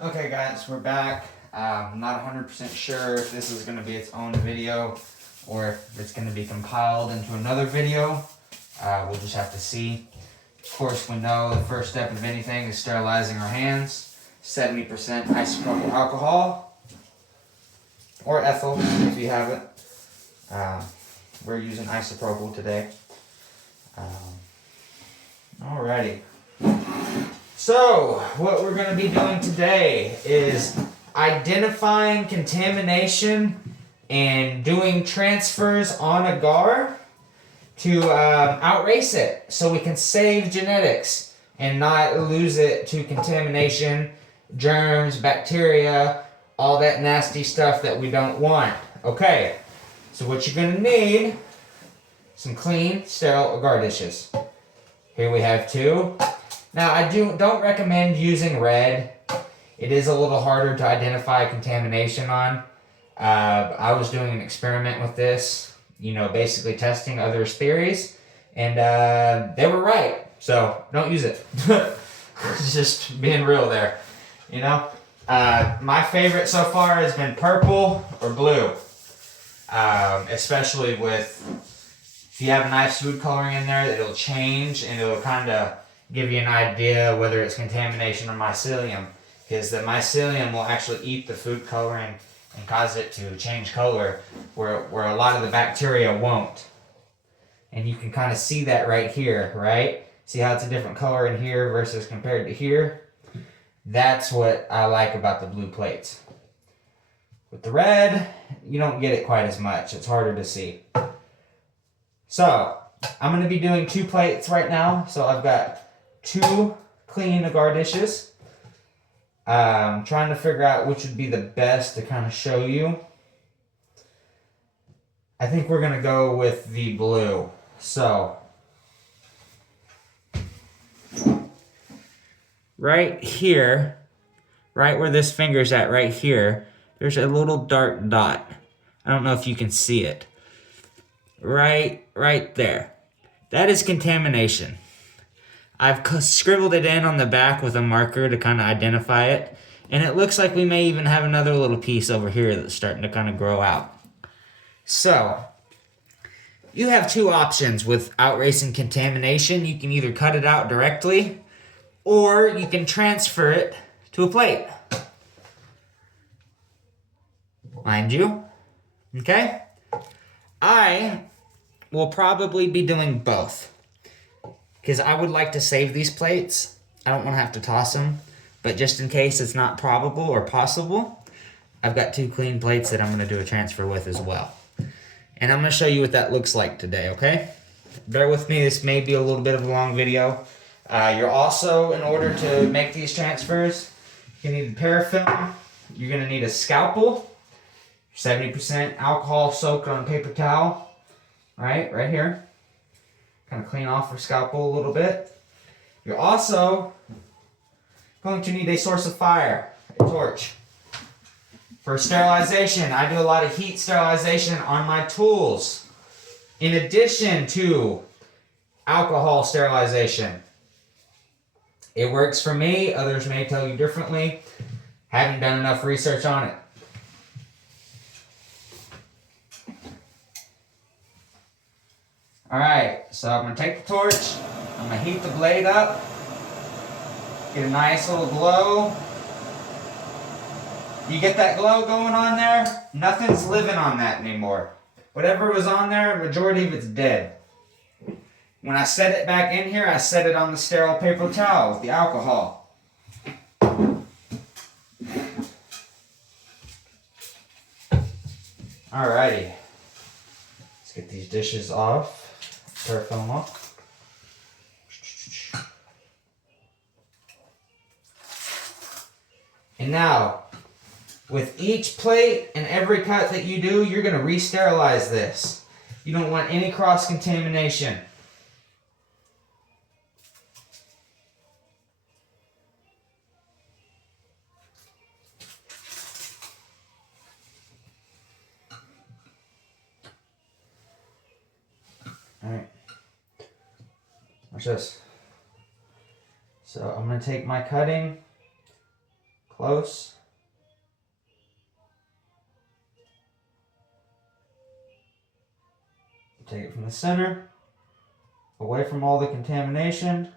Okay guys, we're back. I'm not 100% sure if this is going to be its own video or if it's going to be compiled into another video. We'll just have to see. Of course, we know the first step of anything is sterilizing our hands. 70% isopropyl alcohol or ethyl if you have it. We're using isopropyl today. Alrighty. So, what we're going to be doing today is identifying contamination and doing transfers on Agar to outrace it so we can save genetics and not lose it to contamination, germs, bacteria, all that nasty stuff that we don't want. Okay, so what you're going to need, some clean, sterile Agar dishes. Here we have two. Now, I don't recommend using red. It is a little harder to identify contamination on. I was doing an experiment with this, basically testing others' theories, and they were right. So don't use it. Just being real there, My favorite so far has been purple or blue, especially if you have a nice food coloring in there, it'll change and it'll kind of give you an idea whether it's contamination or mycelium, because the mycelium will actually eat the food coloring and cause it to change color where a lot of the bacteria won't. And you can kind of see that right here, right? See how it's a different color in here versus compared to here? That's what I like about the blue plates. With the red, you don't get it quite as much. It's harder to see. So, I'm going to be doing 2 plates right now. So I've got 2 clean Agar dishes. Trying to figure out which would be the best to kind of show you. I think we're going to go with the blue. So, right here, right where this finger's at right here, there's a little dark dot. I don't know if you can see it. Right there. That is contamination. I've scribbled it in on the back with a marker to kind of identify it. And it looks like we may even have another little piece over here that's starting to kind of grow out. So, you have 2 options with outracing contamination. You can either cut it out directly, or you can transfer it to a plate. Mind you. Okay? I will probably be doing both, because I would like to save these plates. I don't want to have to toss them, but just in case it's not probable or possible, I've got 2 clean plates that I'm going to do a transfer with as well. And I'm going to show you what that looks like today, okay? Bear with me, this may be a little bit of a long video. You're also, in order to make these transfers, you need parafilm, you're going to need a scalpel, 70% alcohol soaked on a paper towel. Right here. Kind of clean off your scalpel a little bit. You're also going to need a source of fire, a torch. For sterilization, I do a lot of heat sterilization on my tools, in addition to alcohol sterilization. It works for me, others may tell you differently. Haven't done enough research on it. Alright, so I'm going to take the torch, I'm going to heat the blade up, get a nice little glow. You get that glow going on there, nothing's living on that anymore. Whatever was on there, majority of it's dead. When I set it back in here, I set it on the sterile paper towel with the alcohol. Alrighty, let's get these dishes off. Parafilm off. And now, with each plate and every cut that you do, you're going to re-sterilize this. You don't want any cross-contamination. Alright. Watch this. So I'm going to take my cutting, close. Take it from the center, away from all the contamination.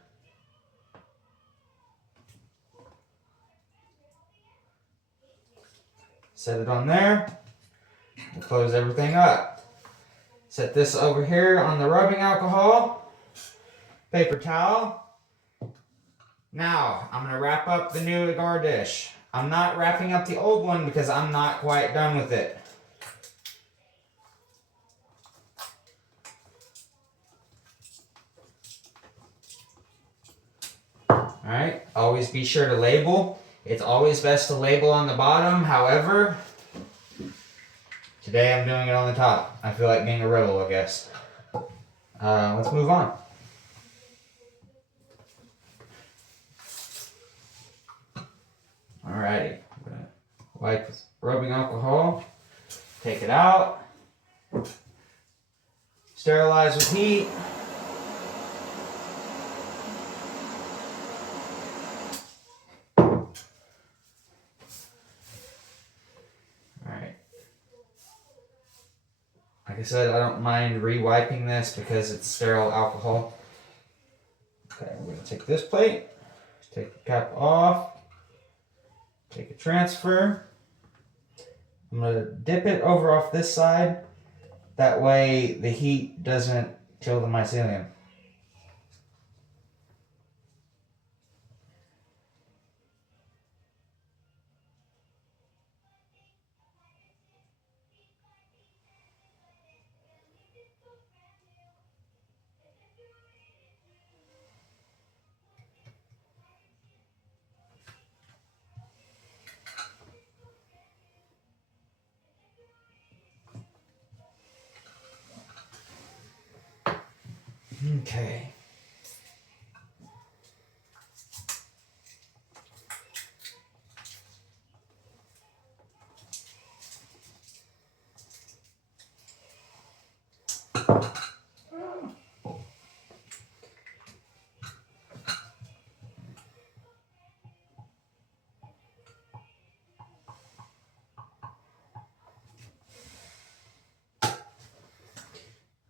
Set it on there. We'll close everything up. Set this over here on the rubbing alcohol, paper towel. Now, I'm going to wrap up the new Agar dish. I'm not wrapping up the old one because I'm not quite done with it. Alright, always be sure to label. It's always best to label on the bottom. However, today I'm doing it on the top. I feel like being a rebel, I guess. Let's move on. Alrighty, I'm gonna wipe with rubbing alcohol, take it out, sterilize with heat. Alright. Like I said, I don't mind re-wiping this because it's sterile alcohol. Okay, we're gonna take this plate, take the cap off. Take a transfer. I'm going to dip it over off this side. That way the heat doesn't kill the mycelium. Okay.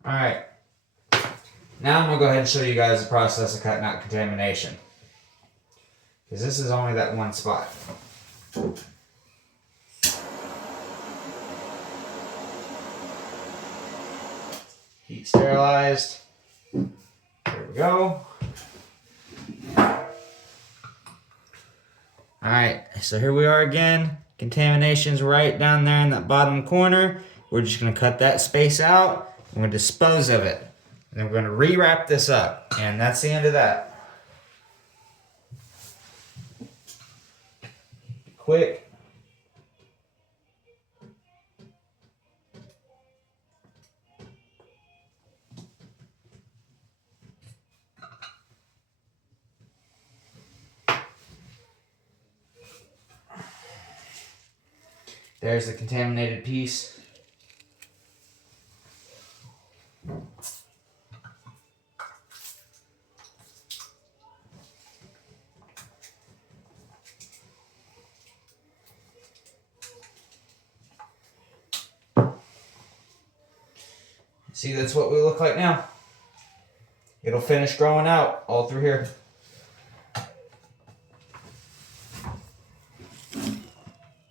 All right. Now I'm going to go ahead and show you guys the process of cutting out contamination. Because this is only that one spot. Heat sterilized. There we go. Alright, so here we are again. Contamination's right down there in that bottom corner. We're just going to cut that space out. And we're going to dispose of it. And then we're going to re-wrap this up. And that's the end of that. Quick. There's the contaminated piece. See, that's what we look like now. It'll finish growing out all through here.